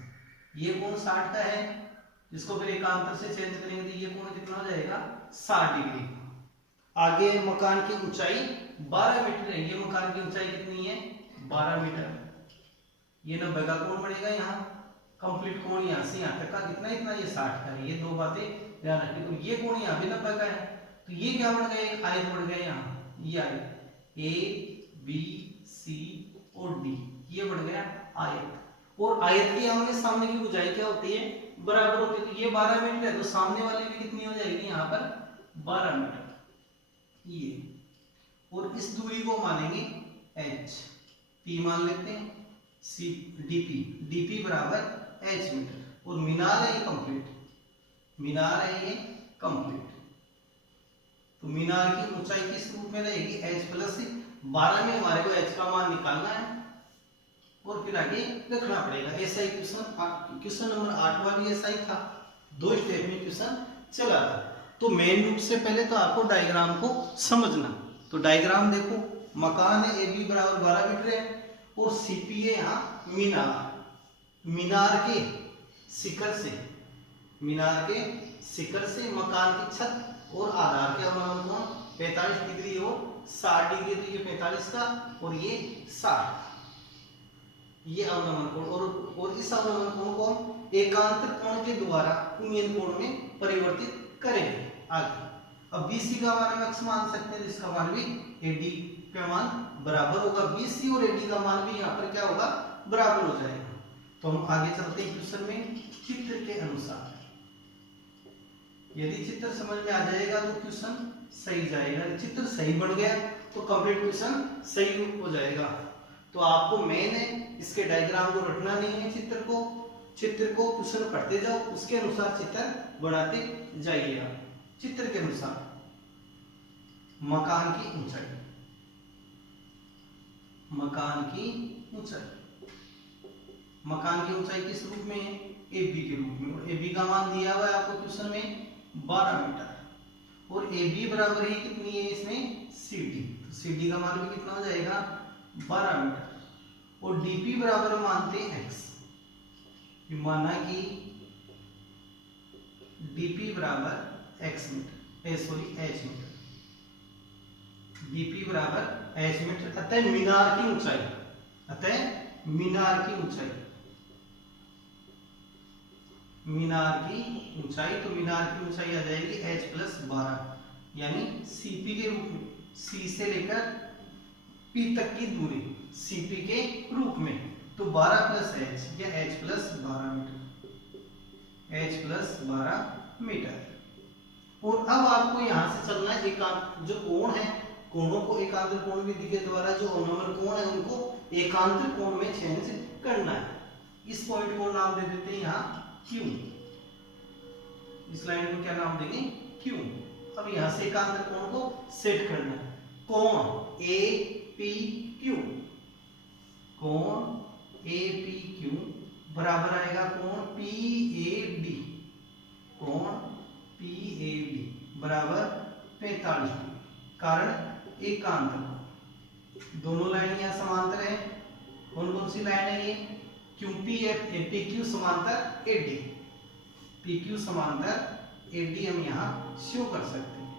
ये कोण 60 का है, जिसको फिर एकांतर से चेंज करेंगे तो ये कोण कितना हो जाएगा 60 डिग्री। आगे मकान की ऊंचाई 12 मीटर है। ये मकान की ऊंचाई कितनी है 12 मीटर। ये 90 का कोण बनेगा यहाँ, कंप्लीट कोण यहाँ से यहाँ तक का कितना, इतना ये 60 का है। ये दो बातें ध्यान रखिए। तो ये कोण यहाँ भी 90 का है, तो ये क्या बढ़ गया, एक आयत बढ़ गया यहाँ, ये आयत ए बी सी और डी, ये बढ़ गया आयत। और आयत की आमने सामने की ऊंचाई क्या होती है, बराबर होती है। तो ये 12 मीटर है, तो सामने वाली भी कितनी हो जाएगी यहाँ पर 12 मीटर ये। और इस दूरी को मानेंगे h, p मान लेते हैं, c dp बराबर h मीटर। और मीनार है ये कंप्लीट, मीनार है ये कंप्लीट। तो मीनार की ऊंचाई किस रूप में रहेगी, h प्लस 12 में हमारे को h का मान निकालना है और फिर आगे रखना पड़ेगा। ऐसा ही क्वेश्चन नंबर 8वां भी ऐसा ही था, 2 स्टेप में क्वेश्चन चला था। तो मेन रूप से पहले तो आपको डायग्राम को समझना। तो डायग्राम देखो, मकान है AB बराबर 12 मीटर है और CP है यहाँ मीनार। मीनार के शिखर से, मीनार के शिखर से मकान की छत और आधार के अवनमन कोण 45 डिग्री और 60 डिग्री। तो ये 45 का और ये 60, ये अवनमन कोण। और इस अवनमन कोण को हम एकांतर कोण के द्वारा कुंयन कोण में परिवर्तित करेंगे आगे। अब BC का मान हम x मान सकते हैं, जिसका मान भी AD का मान बराबर होगा। BC और AD का मान भी यहाँ पर क्या होगा, बराबर हो जाएगा। तो हम आगे चलते हैं क्वेश्चन में। चित्र के अनुसार यदि चित्र समझ में आ जाएगा तो क्वेश्चन सही जाएगा। चित्र सही बन गया तो कंप्लीट क्वेश्चन सही हो जाएगा। तो आपको मेन है इसके डायग्राम को रटना नहीं है, चित्र को क्वेश्चन पढ़ते जाओ, उसके अनुसार चित्र बनाते जाइए आप। चित्र के अनुसार मकान की ऊंचाई, मकान की ऊंचाई, मकान की ऊंचाई किस रूप में है, AB के रूप में। और AB का मान दिया हुआ है आपको क्वेश्चन में 12 मीटर। और ए बी बराबर ही कितनी है इसमें सी डी, तो सी डी का मान भी कितना हो जाएगा 12 मीटर। और डी पी बराबर मानते हैं एक्स, माना कि डी पी बराबर X metre sorry H metre, D P बराबर एच मीटर। अतः मीनार की ऊंचाई, अतः मीनार की ऊंचाई, मीनार की ऊंचाई, तो मीनार की ऊंचाई आ जाएगी h प्लस 12 यानी cp के रूप में, c से लेकर p तक की दूरी cp के रूप में, तो 12 प्लस h या h प्लस 12 मीटर, h प्लस 12 मीटर। और अब आपको यहां से चलना है एकांत, जो कोण है कोणों को एकांतर कोण विधि के द्वारा जो ऑर्नोमल कोण है उनको एकांतर कोण में चेंज करना है। इस पॉइंट को नाम दे देते हैं यहाँ Q, इस लाइन को क्या नाम देंगे Q। अब यहां से एकांतर कोण को सेट करना है, कोण APQ, कोण APQ बराबर आएगा कोण PAD, कोण PAD बराबर 45 डिग्री। कारण एकांतर, दोनों लाइन यहाँ समांतर है। कौन कौन सी लाइन है ये, PQ समांतर AD, PQ समांतर AD हम यहाँ शो कर सकते हैं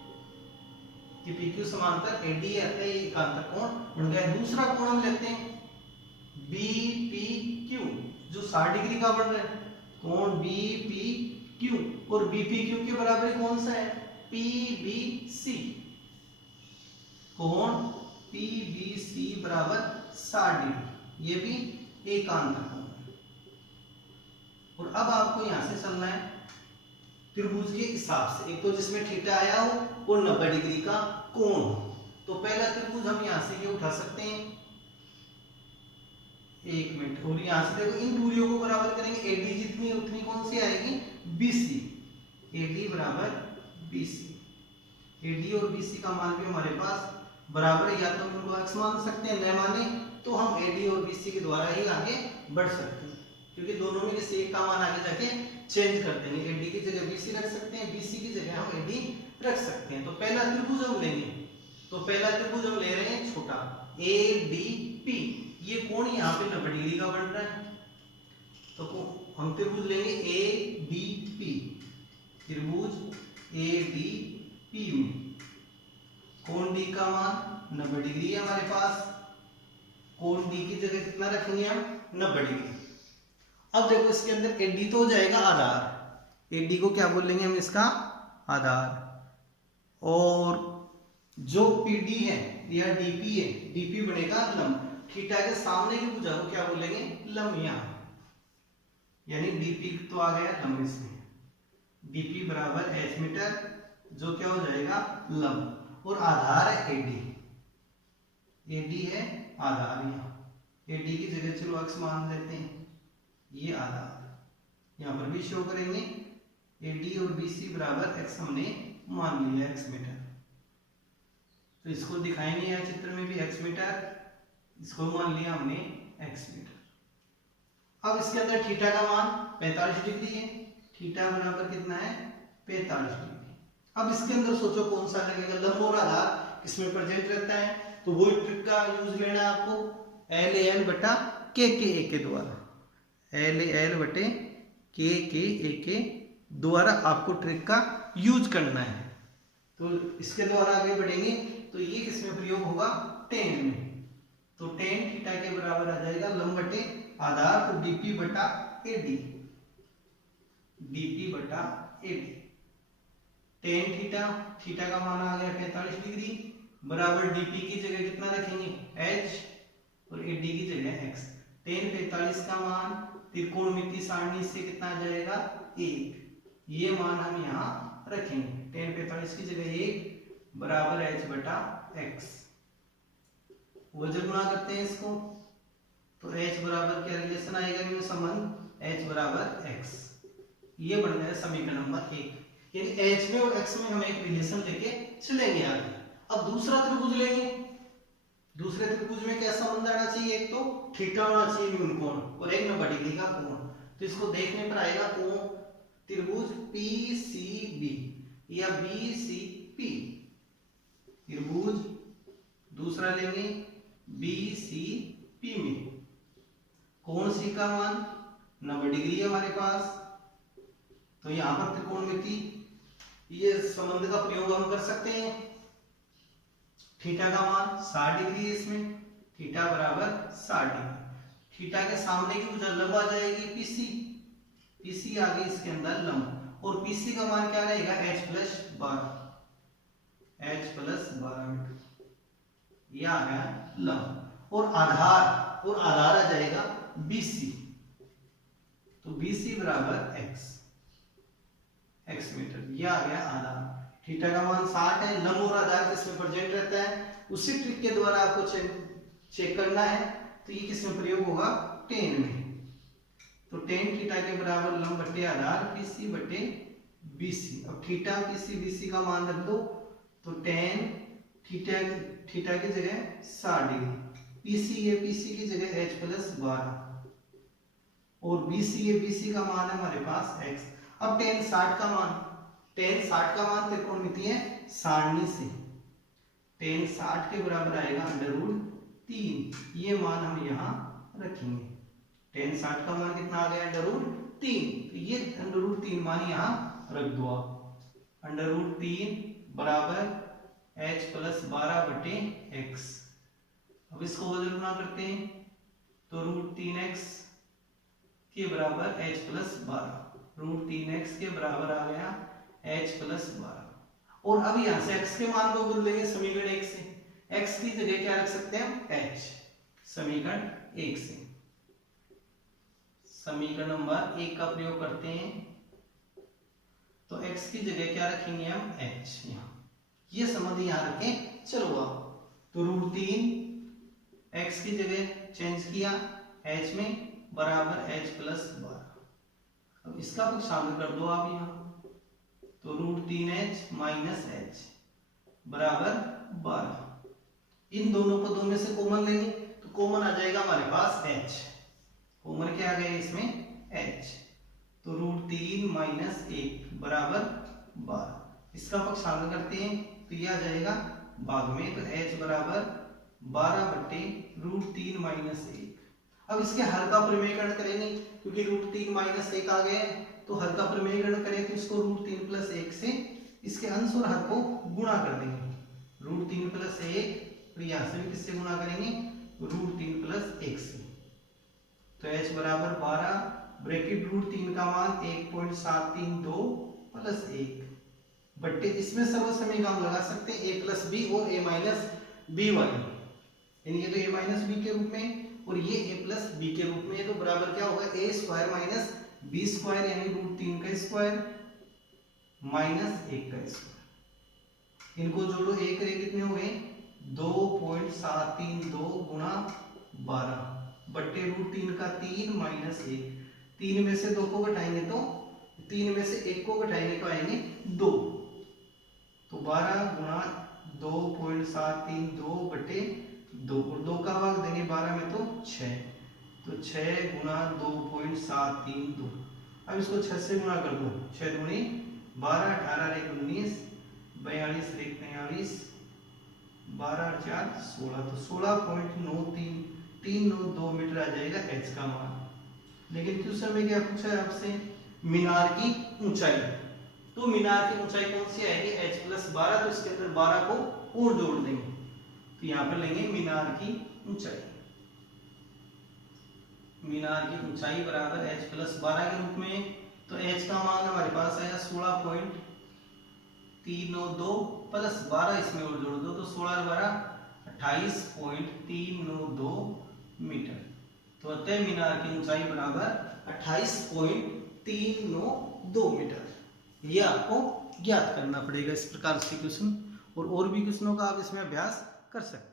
कि PQ समांतर AD आता है, एकांतर कोण बन गया। दूसरा कोण हम लेते हैं BPQ जो 60 डिग्री का बन रहा है, कोण BPQ, और BPQ के बराबर कौन सा है PBC, कोण PBC बराबर 60 डिग्री, ये भी एकांतर कोण। और अब आपको यहां से चलना है त्रिभुज के हिसाब से, एक तो जिसमें थीटा आया हो और 90 डिग्री का कोण हो। तो पहला त्रिभुज हम यहां से ये उठा सकते हैं, 1 मिनट, और यहां से देखो इन दूरियों को बराबर करेंगे, AD जितनी उतनी कौन सी आएगी BC, AD बराबर BC, AD और BC का मान भी हमारे पास बराबर है, या तो हम इनको x मान सकते हैं, न माने तो हम AD और BC के द्वारा ही आगे बढ़ सकते हैं, क्योंकि दोनों में किसी एक का मान आगे जाके चेंज कर देंगे। AD की जगह BC रख सकते हैं, BC की जगह हम AD रख सकते हैं। तो पहला त्रिभुज हम लेंगे, तो पहला त्रिभुज हम ले रहे हैं छोटा ADP, ये कोण यहाँ पे 90 डिग्री का बन रहा है, तो हम त्रिभुज लेंगे ADP, त्रिभुज ADP में कोण D का मान 90 डिग्री है हमारे पास, कोण D की जगह कितना रखेंगे हम 90 डिग्री। अब देखो इसके अंदर AD तो हो जाएगा आधार, AD को क्या बोलेंगे हम इसका आधार, और जो PD है या DP है, DP बनेगा लंब, थीटा के सामने की भुजा को क्या बोलेंगे लंब, यहाँ यानी DP तो आ गया लंब इसमें, DP बराबर h मीटर जो क्या हो जाएगा लंब, और आधार है AD, AD है आधार, यहाँ AD की जगह चलो x मान लेते हैं, ये आधार यहाँ पर भी शो करेंगे, AD और BC बराबर x हमने मान लिया x मीटर, तो इसको दिखाएंगे यहाँ चित्र में भी x मीटर, इसको मान लिया हमने x मीटर। अब इसके अंदर थीटा का मान 45 डिग्री है, थीटा बराबर कितना है 45 डिग्री। अब इसके अंदर सोचो कौन सा लगेगा, लंब और आधार किसमें प्रेजेंट रहता है, तो वो ट्रिक का यूज लेना है आपको, LAL बटा KKA के द्वारा, LAL बटे KKA के द्वारा आपको ट्रिक का यूज करना है। तो इसके द्वारा आगे बढ़ेंगे, तो ये किसमें प्रयोग होगा टेन में, तो टेन थीटा के बराबर आ जाएगा लंब बटे आधार, तो DP बटा AD, DP बटा AD, टेन थीटा, थीटा का मान आ गया 45 डिग्री बराबर DP की जगह कितना रखेंगे h और AD की जगह x, टेन 45 का मान त्रिकोणमिति सारणी से कितना आ जाएगा 1, ये मान हम यहाँ रखेंगे, टेन 45 की जगह 1 बराबर h बटा x, वो जब गुणा करते हैं इसको तो h बराबर क्या रिलेशन आएगा इनमें संबंध, h बराबर x, ये बन गया समीकरण नंबर 1, यानी h में और x में हम एक रिलेशन लेके चलेंगे आगे। अब दूसरा त्रिभुज लेंगे, दूसरे त्रिभुज में क्या संबंध आना चाहिए, एक तो थीटा होना चाहिए न्यून कोण और एक 90 डिग्री का कोण, तो इसको देखने पर आएगा कोण त्रिभुज PCB या BCP, पी। त्रिभुज दूसरा लेंगे बी सी पी में कोण सी का मान 90 डिग्री है हमारे पास, तो यहां पर त्रिकोणमिति ये संबंध का प्रयोग हम कर सकते हैं। थीटा का मान 60 डिग्री है इसमें, थीटा बराबर 60 डिग्री। थीटा के सामने की भुजा लंब आ जाएगी पीसी, पीसी आ गई इसके अंदर लंब, और पीसी का मान क्या रहेगा h प्लस 12 मीटर, ये आ गया लंब। और आधार आ जाएगा BC, तो BC बराबर x मीटर, ये आ गया आधार। थीटा का मान 60 है, लंब और आधार किसमें प्रेजेंट रहता है, उसी ट्रिक के द्वारा आपको चेक करना है। तो ये किसमें प्रयोग होगा, टेन में। तो टेन थीटा के बराबर लंब बटे आधार पीसी बटे बीसी। अब थीटा पीसी बीसी का मान रख दो, तो टेन थीटा की जगह 60 डिग्री, पीसी की जगह h प्लस 12, और बीसी का मान है हमारे पास x। अब टेन 60 का मान त्रिकोणमिति है सारणी से, टेन 60 के बराबर आएगा √3, ये मान हम यहाँ रखेंगे। टेन 60 का मान कितना आ गया, √3, तो ये √3 मान यहाँ रख दो आप। √3 बराबर h प्लस 12 बटे x। अब इसको बदल गुना करते हैं, तो √3x के बराबर h प्लस 12, √3x के बराबर आ गया h प्लस 12। और अब यहां से x के मान को बदलेंगे समीकरण 1 से, x की जगह क्या रख सकते हैं हम h, समीकरण 1 से। समीकरण नंबर 1 का प्रयोग करते हैं, तो x की जगह क्या रखेंगे हम h, यहाँ ये संबंध यहाँ रखें। चलो आप, तो √3 x की जगह चेंज किया h में, बराबर h प्लस 12। अब इसका कुछ शामिल कर दो आप यहाँ, तो √3h माइनस h बराबर 12। इन दोनों पदों में से कॉमन लेंगे, तो कॉमन आ जाएगा हमारे पास h, कॉमन क्या आ गया इसमें h, तो √3 माइनस 1 बराबर 12। इसका पक्ष शामिल करते हैं, तो यह आ जाएगा भाग में, तो h बराबर 12 बटे √3 माइनस 1। अब इसके हर का प्रमेयकरण करेंगे, क्योंकि √3 माइनस 1 आ गए हैं, तो हर का प्रमेयकरण करें तो इसको √3 प्लस 1 से इसके अंश और हर को गुणा कर देंगे, √3 प्लस 1, और यहाँ से भी किससे गुणा करेंगे, √3 प्लस 1 से। तो h बराबर 12 ब्रैकेट √3 का मान 1.732 प्लस 1 बट्टे, इसमें सर्वसमय का हम लगा सकते हैं a प्लस बी और a माइनस बी वाली, यानी ये तो a माइनस बी के रूप में और ये a प्लस बी के रूप में, तो बराबर क्या होगा a square minus B square, यानी √3 का स्क्वायर माइनस 1 का स्क्वायर। इनको जोड़ो, एक करें कितने हो गए 2.732 गुणा 12 बट्टे √3 का 3 माइनस 1, 3 में से 2 को घटाएंगे तो 3 में से 1 को घटाएंगे तो आएंगे 2, तो 12 गुणा 2.732 बटे 2, और 2 का भाग देंगे 12 में तो 6, तो 6 गुणा 2.732। अब इसको 6 से गुणा कर दो, 6 दूनी 12, 18 एक 19, 42 एक 43, 12 4 16, तो 16.9392 मीटर आ जाएगा h का मान। लेकिन क्वेश्चन में क्या पूछा है आपसे, मीनार की ऊंचाई, तो मीनार की ऊंचाई कौन सी आएगी h प्लस 12, तो इसके अंदर 12 को और जोड़ देंगे, तो यहाँ पर लेंगे मीनार की ऊंचाई। मीनार की ऊंचाई बराबर h प्लस 12 के रूप में, तो h का मान हमारे पास आया 16.392 प्लस 12 इसमें और जोड़ दो, तो 16 12 28.392 मीटर। तो अतः मीनार की ऊंचाई बराबर 28.392 मीटर। ये आपको ज्ञात करना पड़ेगा इस प्रकार से क्वेश्चन, और भी क्वेश्चनों का आप इसमें अभ्यास कर सकते हैं।